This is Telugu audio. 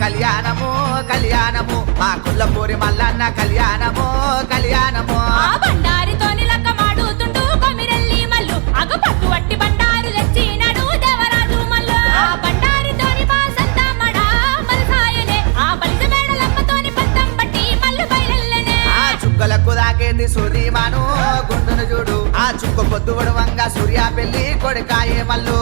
కళ్యాణము కళ్యాణము మా కుల్లపూరి మల్లన్న కళ్యాణము కళ్యాణము బండారితోని లక్క మాడుతుంటూ కొమిరెల్లి మల్లు అగ పట్టు వట్టి బండారు తెచ్చినాడు దేవరాజు మల్లు ఆ బండారితోని బాసంత మడా మలసాయనే ఆ బలిజ మేడలమ్మతోని పట్టం పట్టి మల్లు బయలెల్లనే ఆ చుక్కలకు దాకేది సూర్యమాను గుండును చూడు ఆ చుక్క పొద్దు వంగ సూర్య పెళ్లి కొడుకాయే మల్లు